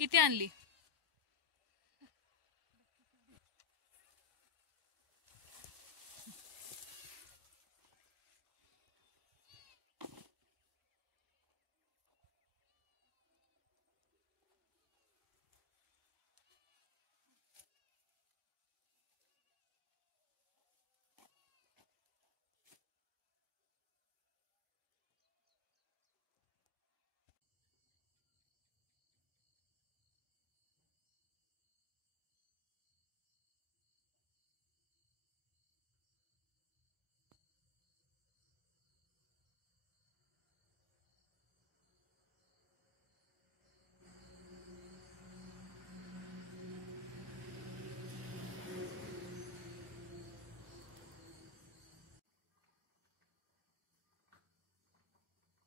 किती आणली?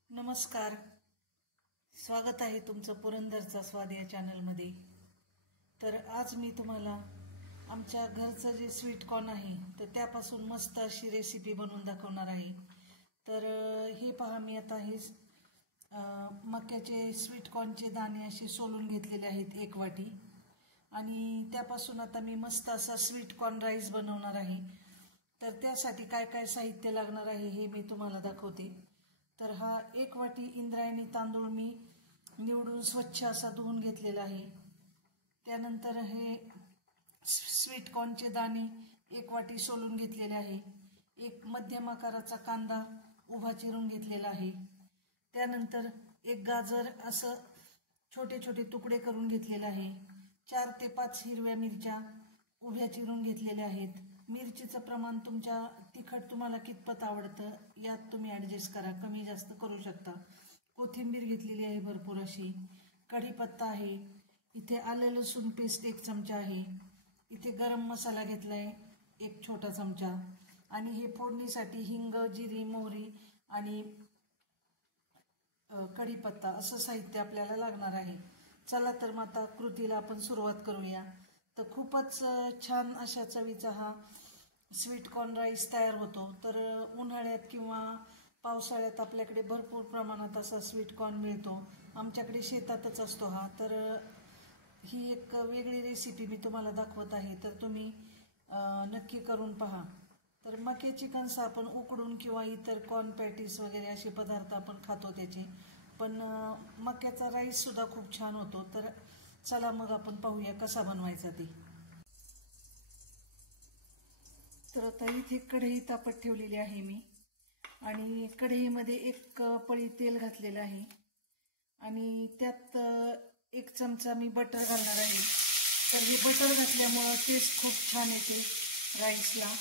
नमस्कार, स्वागत आहे तुमचं पुरंदरचा स्वाद या चॅनलमध्ये। तर आज मी तुम्हाला आमच्या घरचं जे स्वीट कॉर्न आहे तर त्यापासून मस्त अशी रेसिपी बनवून दाखवणार आहे। तर हे पहा, मी आता हे मक्याचे स्वीट कॉर्नचे दाणे असे सोलून घेतलेले आहेत 1 वाटी, आणि त्यापासून आता मी मस्त असा स्वीट कॉर्न राईस बनवणार आहे। तर त्यासाठी काय काय साहित्य लागणार आहे हे मी तुम्हाला दाखवते। तर हा 1 वाटी इंद्रायणी तांदूळ मी निवडून स्वच्छ असा धुवून घेतलेला आहे। त्यानंतर हे स्वीट कॉर्नचे दाणे 1 वाटी सोलून घेतलेले आहे। एक मध्यम आकाराचा कांदा उभा चिरून घेतलेला आहे। त्यानंतर एक गाजर असं छोटे छोटे तुकडे करून घेतलेले आहे। 4 ते 5 हिरव्या मिरच्या उभ्या चिरून घेतलेल्या आहेत। मिरचीचं प्रमाण तुमच्या तिखट तुम्हाला कितपत आवडतं यात तुम्ही ॲडजस्ट करा, कमी जास्त करू शकता। कोथिंबीर घेतलेली आहे भरपूर अशी, कढीपत्ता आहे, इथे आलं लसूण पेस्ट 1 चमचा आहे, इथे गरम मसाला घेतलाय 1 छोटा चमचा, आणि हे फोडणीसाठी हिंग, जिरी, मोहरी आणि कढीपत्ता असं साहित्य आपल्याला लागणार आहे। चला तर मग आता कृतीला आपण सुरुवात करूया। तर खूपच छान अशा चवीचा हा स्वीट कॉर्न राईस तयार होतो। तर उन्हाळ्यात किंवा पावसाळ्यात आपल्याकडे भरपूर प्रमाणात असा स्वीट कॉर्न मिळतो, आमच्याकडे शेतातच असतो हा। तर ही एक वेगळी रेसिपी मी तुम्हाला दाखवत आहे, तर तुम्ही नक्की करून पहा। तर मक्याची कणसं आपण उकडून किंवा इतर कॉर्न पॅटीस वगैरे असे पदार्थ आपण खातो त्याचे, पण मक्याचा राईस सुद्धा खूप छान होतो। तर चला मग आपण पाहूया कसा बनवायचा ते। तर आता इथे कढई तापत ठेवलेली आहे मी, आणि कढईमध्ये 1 पळी तेल घातलेलं आहे, आणि त्यात 1 चमचा मी बटर घालणार आहे। तर हे बटर घातल्यामुळं टेस्ट खूप छान येते राईसला।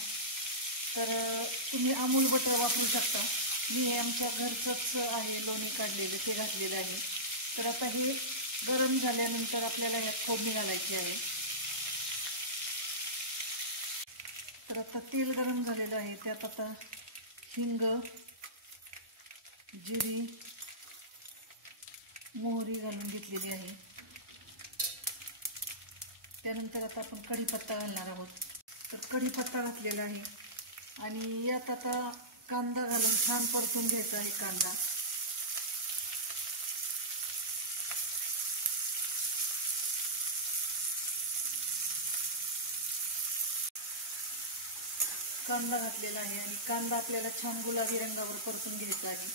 तर तुम्ही अमूल बटर वापरू शकता, मी हे आमच्या घरचंच आहे लोणी काढलेलं ते घातलेलं आहे। तर आता हे गरम झाल्यानंतर आपल्याला यात फोडणी घालायची आहे। तर आता तेल गरम झालेलं आहे, त्यात आता हिंग, जिरी, मोहरी घालून घेतलेली आहे। त्यानंतर आता आपण कढीपत्ता घालणार आहोत। तर कढीपत्ता घातलेला आहे, आणि यात आता कांदा घालून छान परतून घ्यायचा आहे कांदा। कांदा घातलेला आहे, आणि कांदा आपल्याला छान गुलाबी रंगावर परतून घ्यायचा आहे।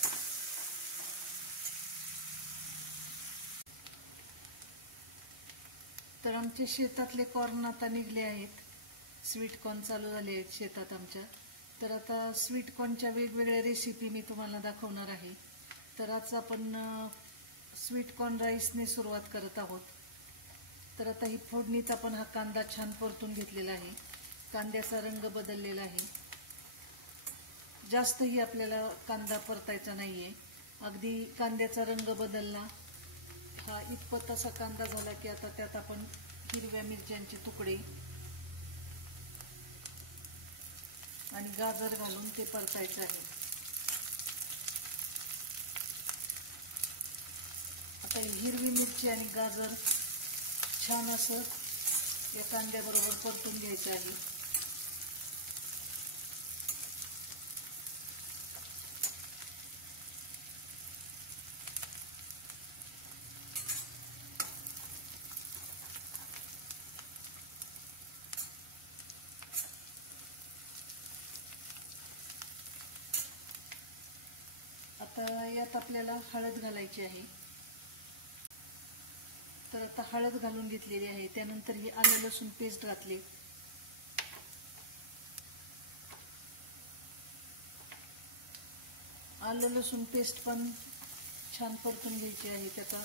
तर आमचे शेतातले कॉर्न आता निघले आहेत, स्वीट कॉर्न चालू झाले आहेत शेतात आमच्या। तर आता स्वीट कॉर्नच्या वेगवेगळ्या रेसिपी मी तुम्हाला दाखवणार आहे। तर आज आपण स्वीट कॉर्न राईसने सुरुवात करत आहोत। तर आता ही फोडणीत आपण हा कांदा छान परतून घेतलेला आहे, कांद्याचा रंग बदललेला आहे। जास्तही आपल्याला कांदा परतायचा नाहीये, अगदी कांद्याचा रंग बदलला हा इतपत असा कांदा झाला की आता त्यात आपण हिरव्या मिरच्यांचे तुकडे आणि गाजर घालून ते परतायचं आहे। आता हिरवी मिरची आणि गाजर छान असं या कांद्याबरोबर परतून घ्यायचं आहे। आता यात आपल्याला हळद घालायची आहे. तर आता हळद घालून घेतलेली आहे. त्यानंतर ही आलं लसूण पेस्ट घातली. आलं लसूण पेस्ट पण छान परतून घ्यायची आहे, त्याचा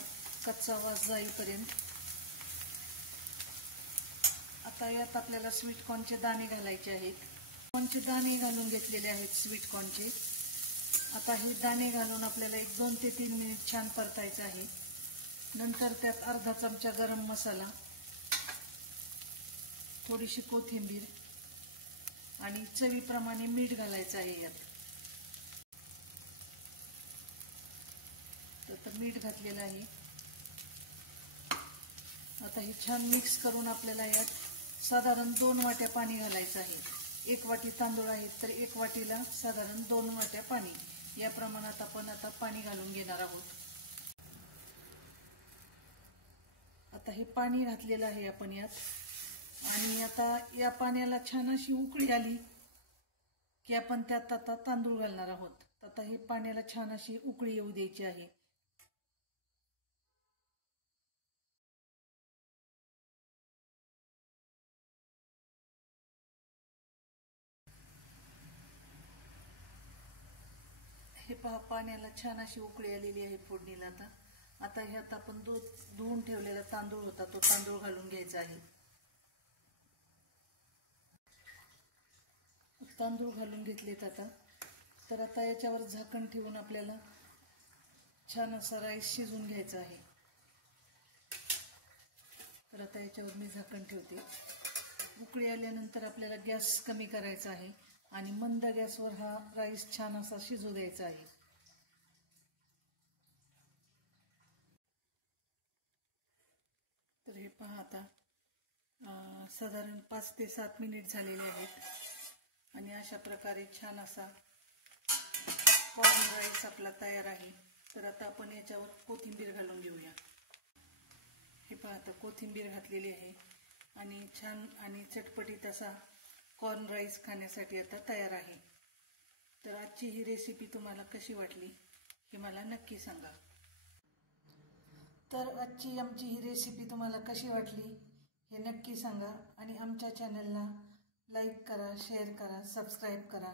कच्चा वास जाईपर्यंत. आता यात आपल्याला स्वीट कॉर्नचे दाणे घालायचे आहेत. कॉर्नचे दाणे घालून घेतलेले आहेत स्वीट कॉर्नचे. आता हे दाणे घालून आपल्याला 1-2 ते 3 मिनिट छान परतायचं आहे. नंतर त्यात अर्धा चमचा गरम मसाला, थोडीशी कोथिंबीर आणि चवीप्रमाणे मीठ घालायचं आहे यात. तर मीठ घातलेलं आहे. आता हे छान मिक्स करून आपल्याला यात साधारण 2 वाट्या पाणी घालायचं आहे. 1 वाटी तांदूळ आहेत तर 1 वाटीला साधारण 2 वाट्या पाणी, या प्रमाणात आपण आता पाणी घालून घेणार आहोत. आता हे पाणी घातलेलं आहे आपण यात. आणि आता या पाण्याला छान अशी उकळी आली की आपण त्यात आता तांदूळ घालणार आहोत. आता हे पाण्याला छान अशी उकळी येऊ द्यायची आहे. हे पहा, पाण्याला छान अशी उकळी आलेली आहे फोडणीला. आता ह्यात आपण धुवून ठेवलेला तांदूळ होता तो तांदूळ घालून घ्यायचा आहे. तांदूळ घालून घेतलेत आता. तर आता याच्यावर झाकण ठेवून आपल्याला छान असा राईस शिजवून घ्यायचा आहे. तर आता याच्यावर मी झाकण ठेवते. उकळी आल्यानंतर आपल्याला गॅस कमी करायचा आहे आणि मंद गॅसवर हा राईस छान असा शिजू द्यायचा आहे. तर हे पहा, आता साधारण 5 ते 7 मिनिट झालेले आहेत आणि अशा प्रकारे छान असा कॉर्न राईस आपला तयार आहे. तर आता आपण याच्यावर कोथिंबीर घालून घेऊया. हे पहा, आता कोथिंबीर घातलेली आहे आणि छान आणि चटपटीत असा कॉर्न राईस खाण्यासाठी आता तयार आहे. तर आजची ही रेसिपी तुम्हाला कशी वाटली हे मला नक्की सांगा. तर आजची आमची ही रेसिपी तुम्हाला कशी वाटली हे नक्की सांगा आणि आमच्या चॅनलला लाईक करा, शेअर करा, सबस्क्राईब करा.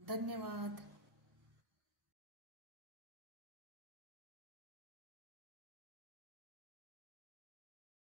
धन्यवाद.